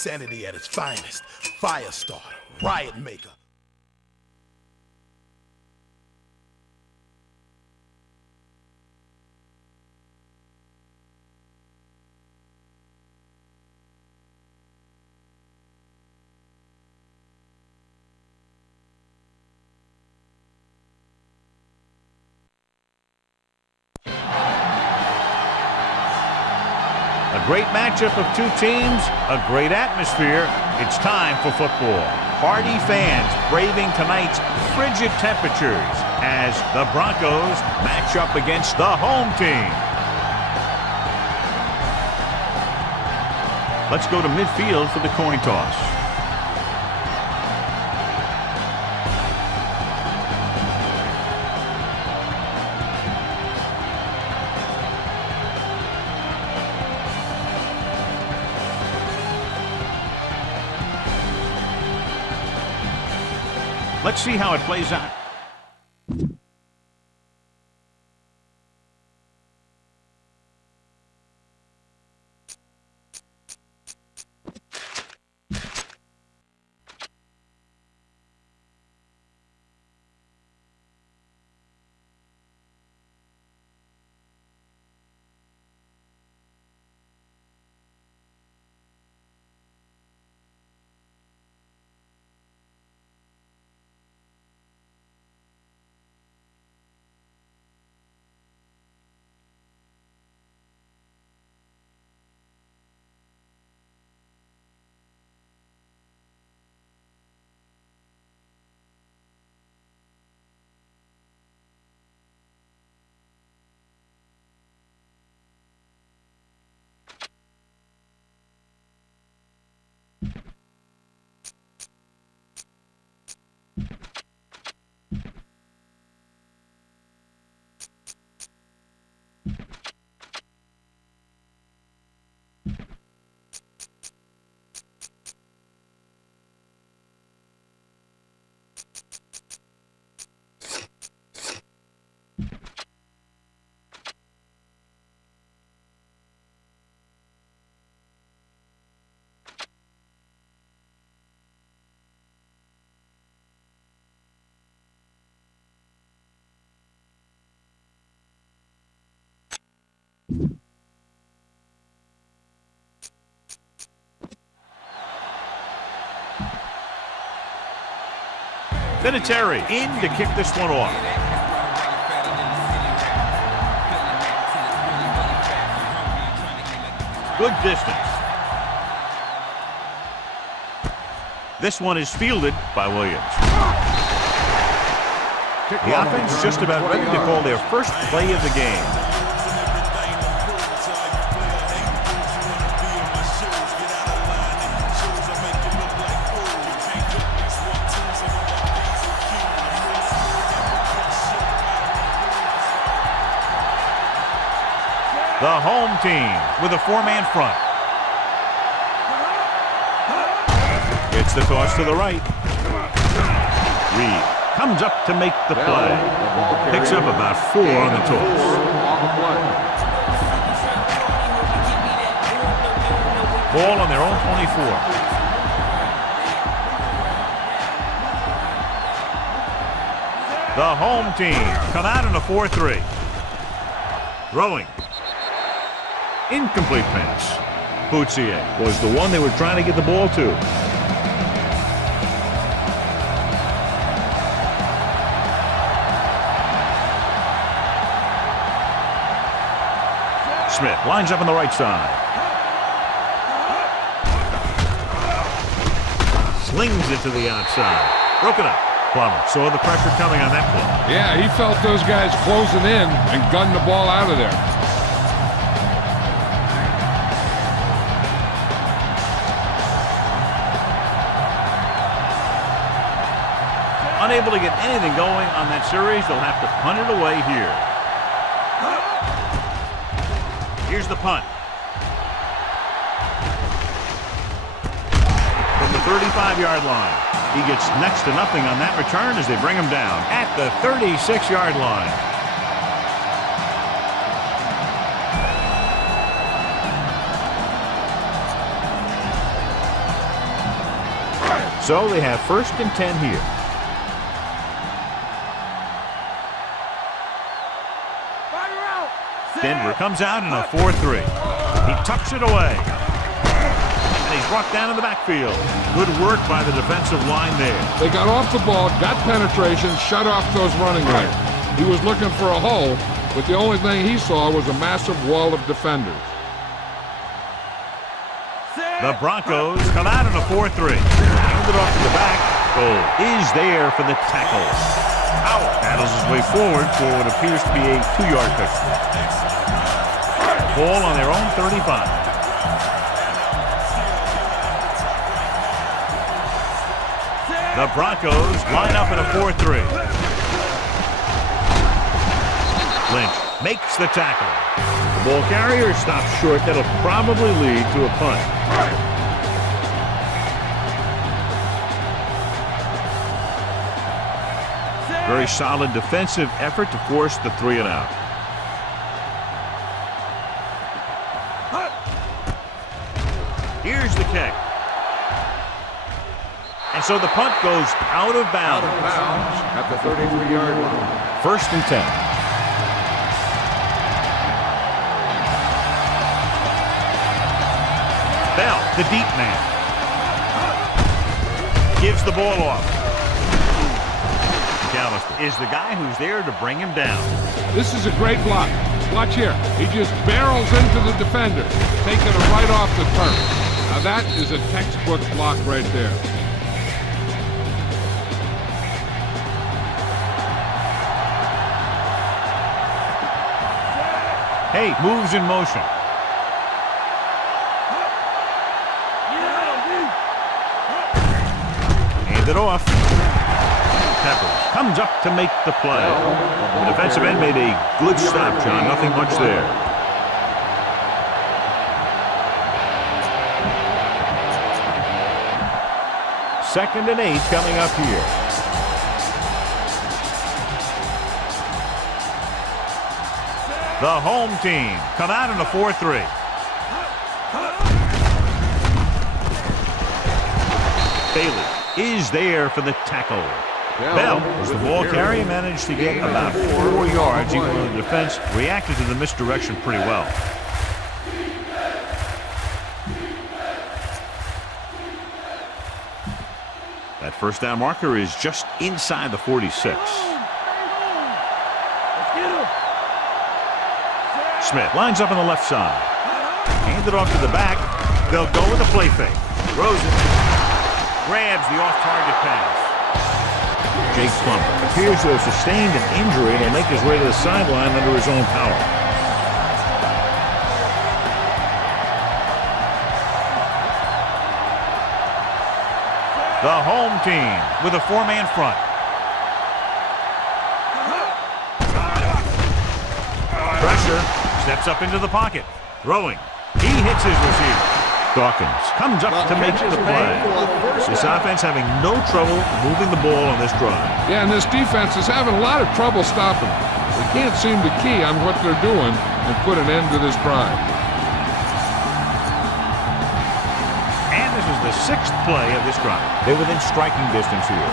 insanity at its finest. Fire starter, riot maker. A great matchup of two teams, a great atmosphere. It's time for football. Hardy fans braving tonight's frigid temperatures as the Broncos match up against the home team. Let's go to midfield for the coin toss. Let's see how it plays out. Vinatieri in to kick this one off. Good distance. This one is fielded by Williams. The offense just about ready to call their first play of the game. The home team with a four-man front. It's the toss to the right. Reed comes up to make the play. Picks up about 4 on the toss. Ball on their own 24. The home team come out in a 4-3. Throwing. Incomplete pass. Boutsier was the one they were trying to get the ball to. Smith lines up on the right side. Slings it to the outside. Broken up. Plummer saw the pressure coming on that play. Yeah, he felt those guys closing in and gunned the ball out of there. Unable to get anything going on that series, they'll have to punt it away here. Here's the punt. From the 35-yard line. He gets next to nothing on that return as they bring him down at the 36-yard line. So they have 1st and 10 here. Denver comes out in a 4-3. He tucks it away. And he's brought down in the backfield. Good work by the defensive line there. They got off the ball, got penetration, shut off those running lanes. He was looking for a hole, but the only thing he saw was a massive wall of defenders. The Broncos come out in a 4-3. Hand it off to the back. Goal is there for the tackle. Howard battles his way forward for what appears to be a 2-yard pickup. Ball on their own 35. The Broncos line up in a 4-3. Lynch makes the tackle. The ball carrier stops short. That'll probably lead to a punt. Very solid defensive effort to force the 3-and-out. Here's the kick. And so the punt goes out of bounds. At the 33-yard line. 1st and 10. Bell, the deep man. Gives the ball off. McAllister is the guy who's there to bring him down. This is a great block. Watch here. He just barrels into the defender, taking him right off the turf. Now that is a textbook block right there. Hey, moves in motion. Hand it off. Peppers comes up to make the play. The defensive end made a good stop, John. Nothing much there. Second and 8 coming up here. The home team come out in a 4-3. Bailey is there for the tackle. Bell, as the ball carrier, managed to get about 4 yards, even though the defense reacted to the misdirection pretty well. That 1st down marker is just inside the 46. Smith lines up on the left side. Hand it off to the back. They'll go with a play fake. Rosen grabs the off-target pass. Jake Plummer appears to have sustained an injury and will make his way to the sideline under his own power. The home team with a 4-man front. Pressure, steps up into the pocket. Throwing. He hits his receiver. Dawkins comes up to make the play. This offense having no trouble moving the ball on this drive. Yeah, and this defense is having a lot of trouble stopping them. They can't seem to key on what they're doing and put an end to this drive. And this is the 6th play of this drive. They're within striking distance here.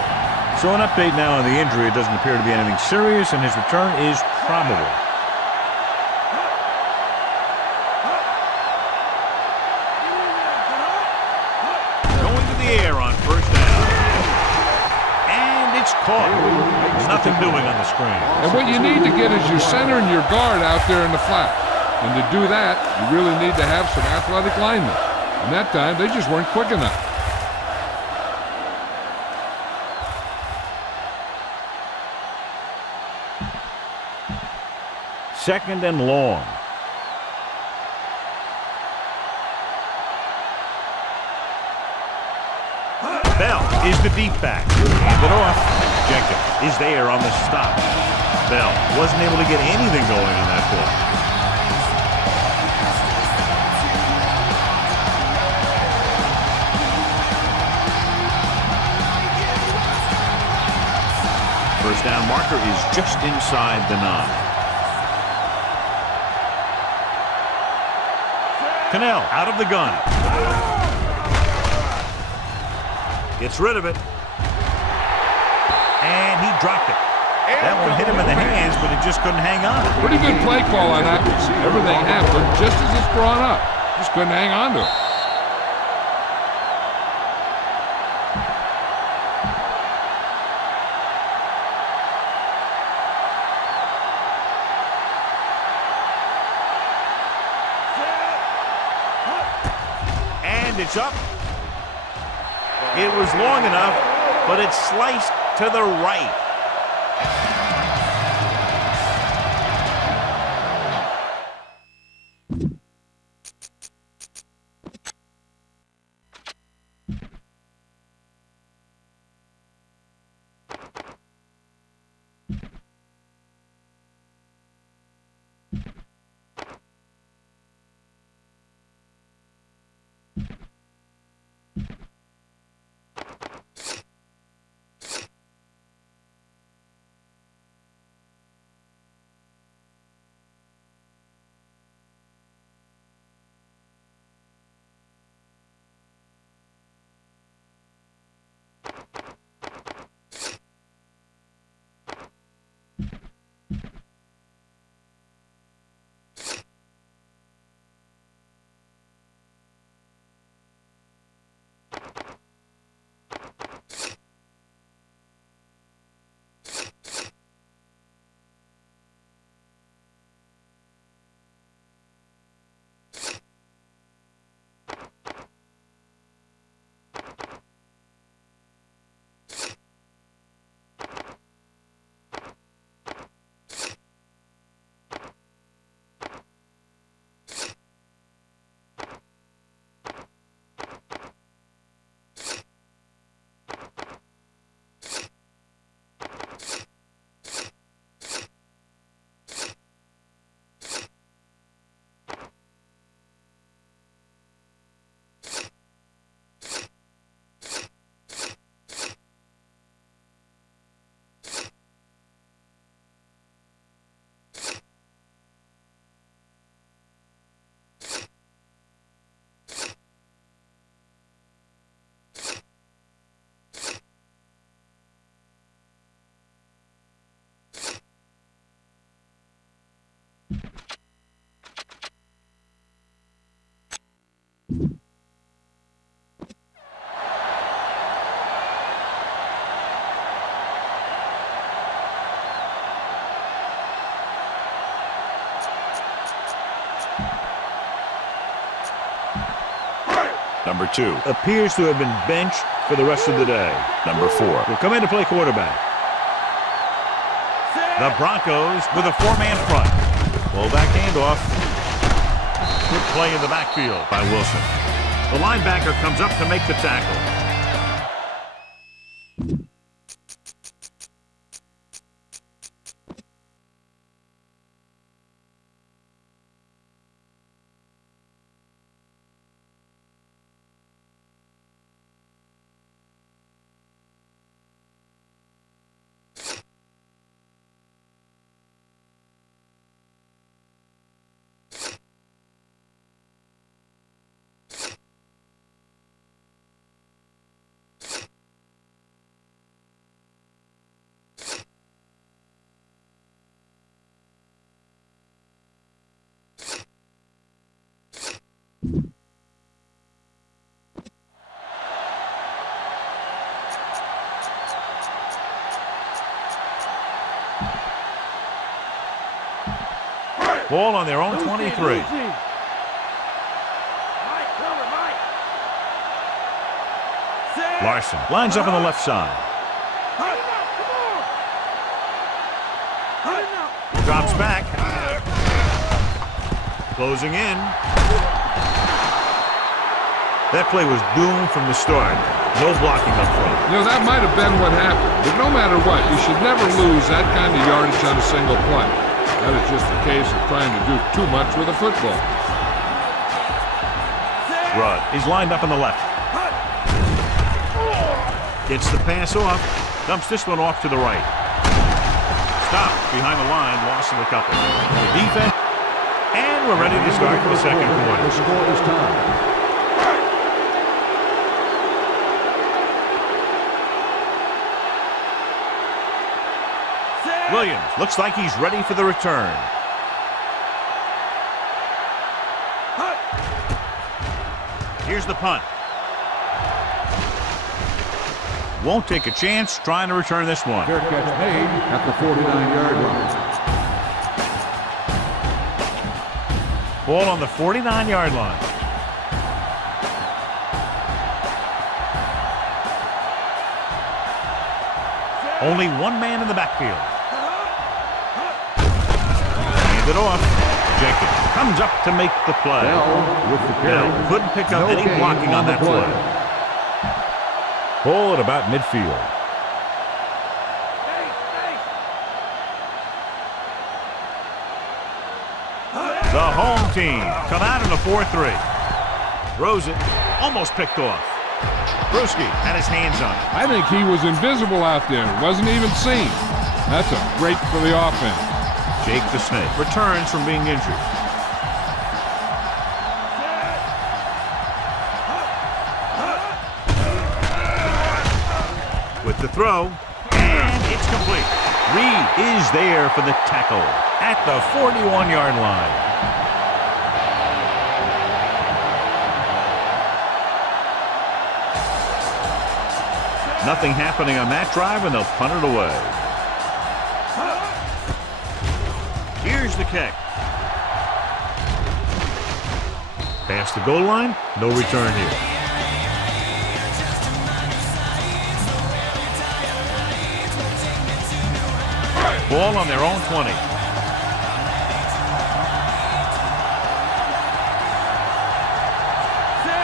So an update now on the injury. It doesn't appear to be anything serious, and his return is probable. Caught. There's nothing doing on the screen. And what you need to get is your center and your guard out there in the flat. And to do that, you really need to have some athletic linemen. And that time, they just weren't quick enough. Second and long. Bell is the deep back. Hand it off. Jenkins is there on the stop. Bell wasn't able to get anything going on that play. First down marker is just inside the 9. Cannell out of the gun. Gets rid of it. And he dropped it. That one hit him in the hands, but he just couldn't hang on. Pretty good play call on that receiver. Everything happened just as it's brought up. Just couldn't hang on to it. And it's up. It was long enough, but it sliced to the right. Number 2 appears to have been benched for the rest of the day. Number 4 will come in to play quarterback. The Broncos with a 4-man front. Fullback handoff. Good play in the backfield by Wilson. The linebacker comes up to make the tackle. Ball on their own 23. Larson lines up on the left side. Drops back. Closing in. That play was doomed from the start. No blocking up front. You know, that might have been what happened. But no matter what, you should never lose that kind of yardage on a single play. That is just a case of trying to do too much with a football. Rudd is lined up on the left. Gets the pass off. Dumps this one off to the right. Stop behind the line. Loss of a couple. The defense. And we're ready to start the second quarter. The score is tied. Williams looks like he's ready for the return. Here's the punt. Won't take a chance trying to return this one. Fair catch made at the 49-yard line. Ball on the 49-yard line. Only one man in the backfield. Hand it off. Jenkins comes up to make the play. Bell couldn't pick up any blocking on that play. Ball at about midfield. The home team come out in a 4-3. Throws it. Almost picked off. Bruschi had his hands on it. I think he was invisible out there. Wasn't even seen. That's a break for the offense. Jake the Snake returns from being injured. With the throw, and it's complete. Reed is there for the tackle at the 41-yard line. Nothing happening on that drive, and they'll punt it away. Here's the kick. Past the goal line, no return here. Ball on their own 20.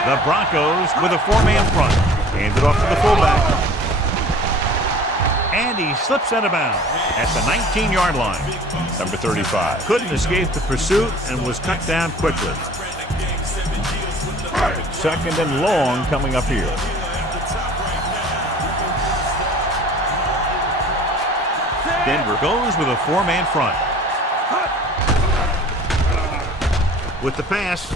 The Broncos with a four-man front. Hands it off to the fullback. And he slips out of bounds at the 19-yard line. Number 35 couldn't escape the pursuit and was cut down quickly. Second and long coming up here. Denver goes with a four-man front. With the pass,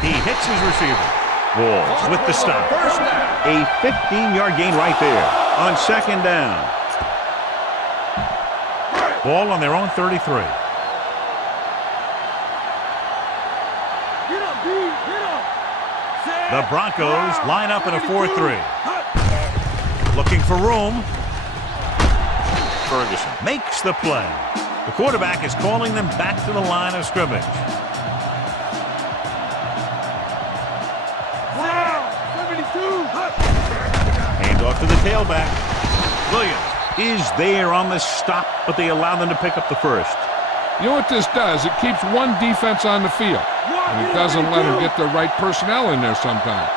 he hits his receiver. Walls with the stop. A 15-yard gain right there on second down. Ball on their own 33. The Broncos line up in a 4-3. Looking for room. Ferguson makes the play. The quarterback is calling them back to the line of scrimmage. Hand off to the tailback. Williams is there on the stop, but they allow them to pick up the first. You know what this does? It keeps one defense on the field, and it doesn't let them get the right personnel in there sometimes.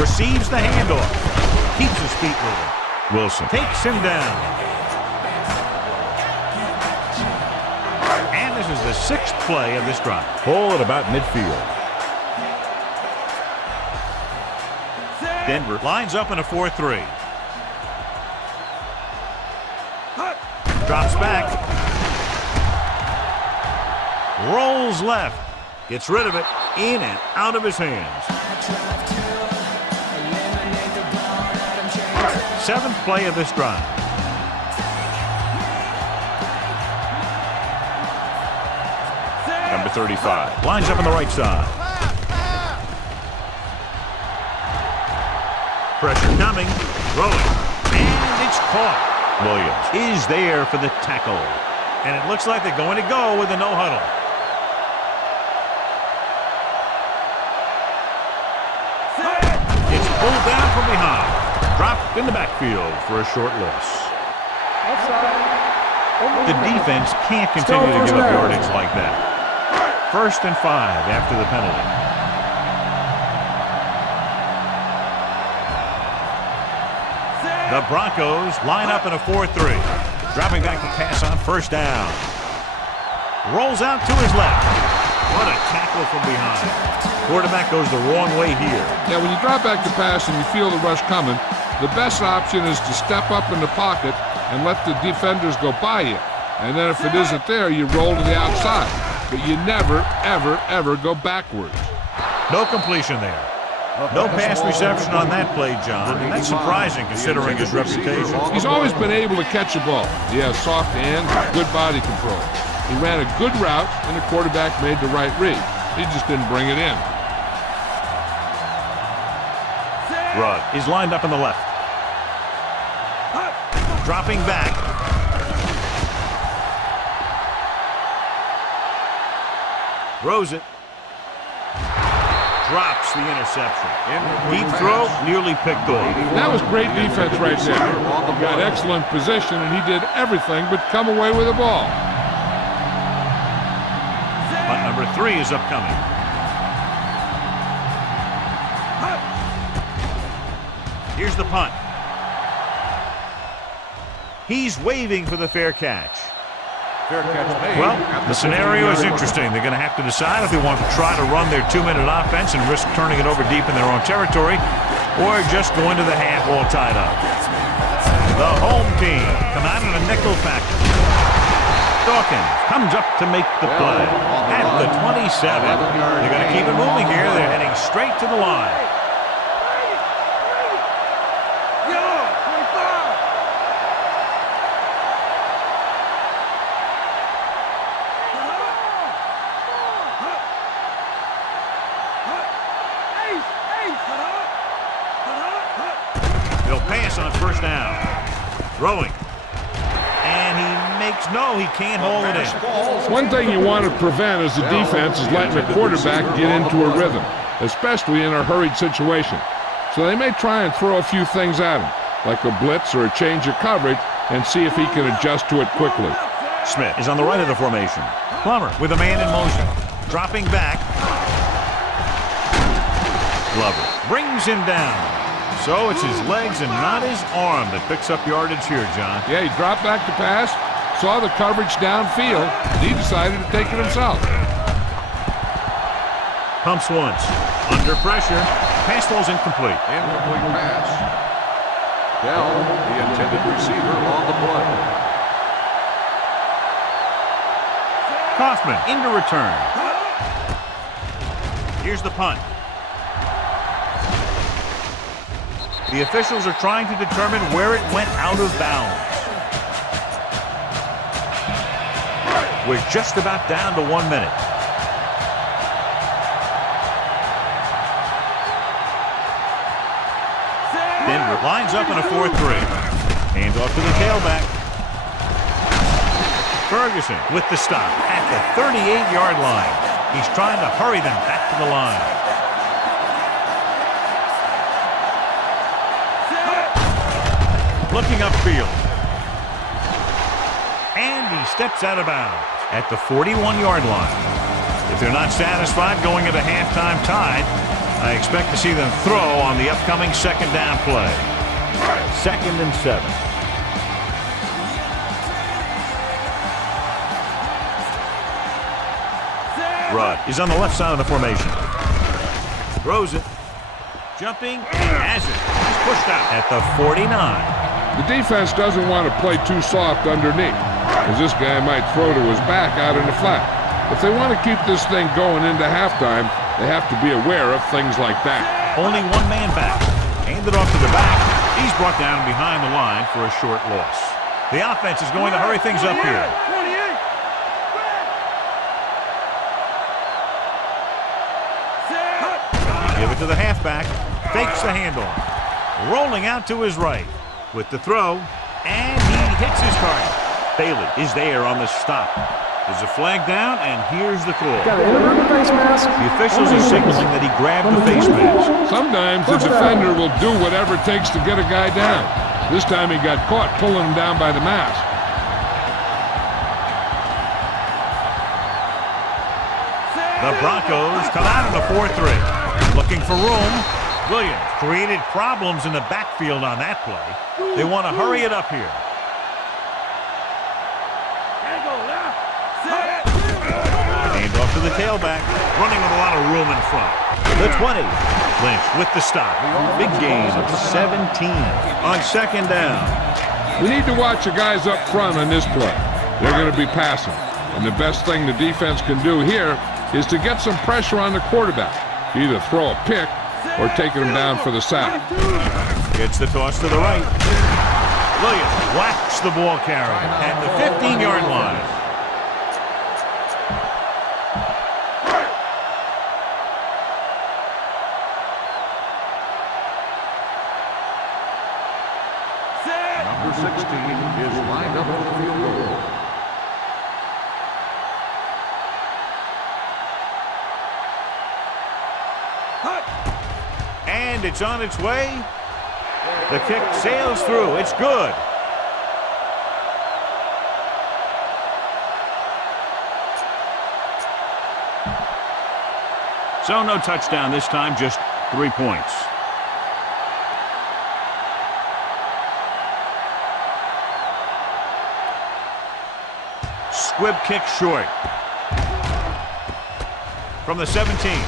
Receives the handoff. Keeps his feet moving. Wilson takes him down. And this is the sixth play of this drive. Ball at about midfield. Denver lines up in a 4-3. Drops back. Rolls left. Gets rid of it. In and out of his hands. Seventh play of this drive. Number 35 lines up on the right side. Pressure coming, throwing, and it's caught. Williams is there for the tackle. And it looks like they're going to go with a no huddle. It's pulled down from behind. Dropped in the backfield for a short loss. The defense can't continue to give up yardage like that. 1st and 5 after the penalty. The Broncos line up in a 4-3. Dropping back to pass on first down. Rolls out to his left. What a tackle from behind. Quarterback goes the wrong way here. Yeah, when you drop back to pass and you feel the rush coming, the best option is to step up in the pocket and let the defenders go by you. And then if it isn't there, you roll to the outside. But you never, ever, ever go backwards. No completion there. No pass reception on that play, John. And that's surprising considering his reputation. He's always been able to catch a ball. He has soft hands and good body control. He ran a good route, and the quarterback made the right read. He just didn't bring it in. Rudd is lined up in the left. Dropping back. Throws it. Drops the interception. Deep throw, nearly picked off. That was great defense right there. He got excellent position, and he did everything but come away with the ball. Punt number 3 is upcoming. Here's the punt. He's waving for the fair catch. Fair catch made. Well, the scenario is interesting. They're going to have to decide if they want to try to run their 2-minute offense and risk turning it over deep in their own territory, or just go into the half all tied up. The home team come out in a nickel factor. Dawkins comes up to make the play at the 27. They're going to keep it moving here. They're heading straight to the line. He'll pass on first down. Throwing. And he can't hold it in. One thing you want to prevent as a defense is letting a quarterback get into a rhythm, especially in a hurried situation. So they may try and throw a few things at him, like a blitz or a change of coverage, and see if he can adjust to it quickly. Smith is on the right of the formation. Plummer with a man in motion. Dropping back. Glover brings him down. So it's his legs and not his arm that picks up yardage here, John. Yeah, he dropped back to pass, saw the coverage downfield, and he decided to take it himself. Pumps once. Under pressure. Pass ball's incomplete. Incomplete pass. Dell, the intended receiver, on the play. Kaufman into return. Here's the punt. The officials are trying to determine where it went out of bounds. We're just about down to 1 minute. Denver lines up in a 4-3. Hands off to the tailback. Ferguson with the stop at the 38-yard line. He's trying to hurry them back to the line. Looking upfield. And he steps out of bounds at the 41-yard line. If they're not satisfied going into halftime tied, I expect to see them throw on the upcoming second down play. 2nd and 7. Rudd is on the left side of the formation. Throws it. Jumping. Has it. He's pushed out at the 49. The defense doesn't want to play too soft underneath, as this guy might throw to his back out in the flat. If they want to keep this thing going into halftime, they have to be aware of things like that. Only one man back. Handed off to the back. He's brought down behind the line for a short loss. The offense is going to hurry things up here. Give it to the halfback. Fakes the handoff. Rolling out to his right with the throw, and he hits his target. Bailey is there on the stop. There's a flag down, and here's the call. The officials are signaling that he grabbed the face mask. Sometimes the defender will do whatever it takes to get a guy down. This time he got caught pulling him down by the mask. The Broncos come out in a 4-3. Looking for room. Williams created problems in the backfield on that play. They want to hurry it up here. Hand off to the tailback. Running with a lot of room in front. The 20. Lynch with the stop. Big gain of 17 on second down. We need to watch the guys up front on this play. They're going to be passing. And the best thing the defense can do here is to get some pressure on the quarterback. Either throw a pick or taking him down for the sack. Gets the toss to the right. Williams whacks the ball carrier at the 15-yard line. Number 16 is lined up for the field goal. And it's on its way. The kick sails through. It's good. So no touchdown this time, just 3 points. Squib kick short. From the 17.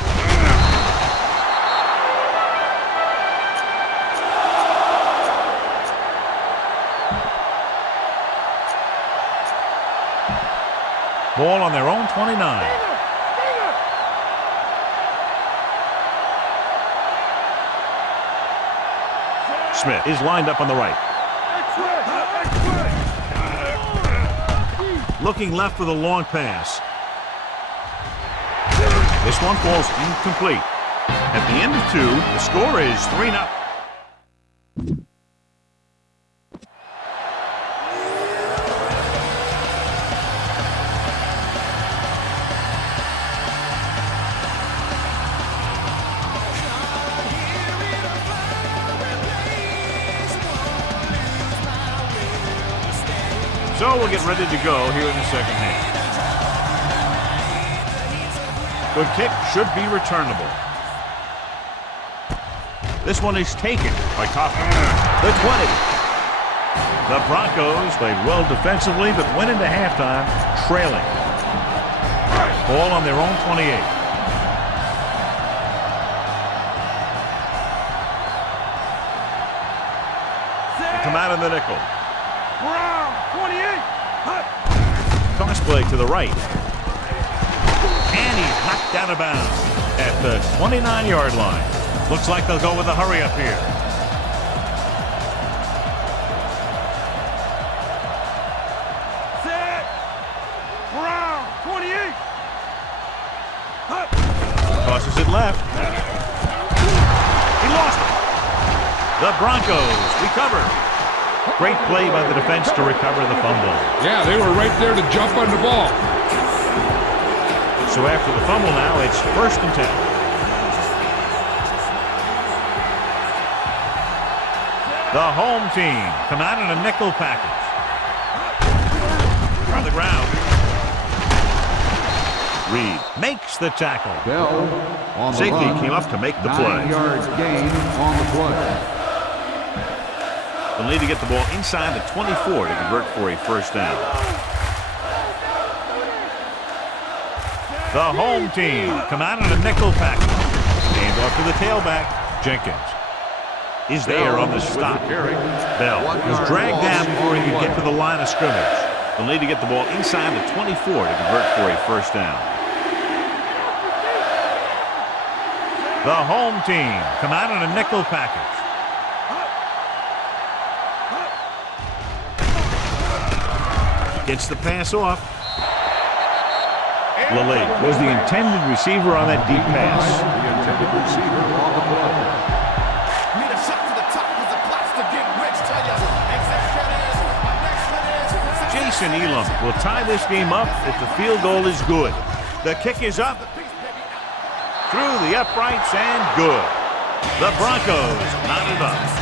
Ball on their own 29. Smith is lined up on the right. Looking left with a long pass. This one falls incomplete. At the end of 2, the score is 3-0. So we'll get ready to go here in the second half. Good kick, should be returnable. This one is taken by Kaufman. The 20. The Broncos played well defensively, but went into halftime trailing. Ball on their own 28. They come out in the nickel. Toss play to the right. And he's knocked out of bounds at the 29-yard line. Looks like they'll go with a hurry up here. Set. Brown, 28. Tosses it left. He lost it. The Broncos recover. Great play by the defense to recover the fumble. Yeah, they were right there to jump on the ball. So after the fumble now, it's 1st and 10. The home team come out in a nickel package. On the ground. Reed makes the tackle. Bell on the Safety run. came up to make the play. 9-yard gain on the play. They'll need to get the ball inside the 24 to convert for a first down. The home team come out in a nickel package. Hand off to the tailback. Jenkins is there on the stop. Bell was dragged down before he could get to the line of scrimmage. They'll need to get the ball inside the 24 to convert for a first down. The home team come out in a nickel package. Gets the pass off. Lele was the intended receiver on that deep pass. The intended receiver on the play. Need a shot to the top with the plots to get rich. Tell ya. Jason Elam will tie this game up if the field goal is good. The kick is up. Through the uprights and good. The Broncos knot it up.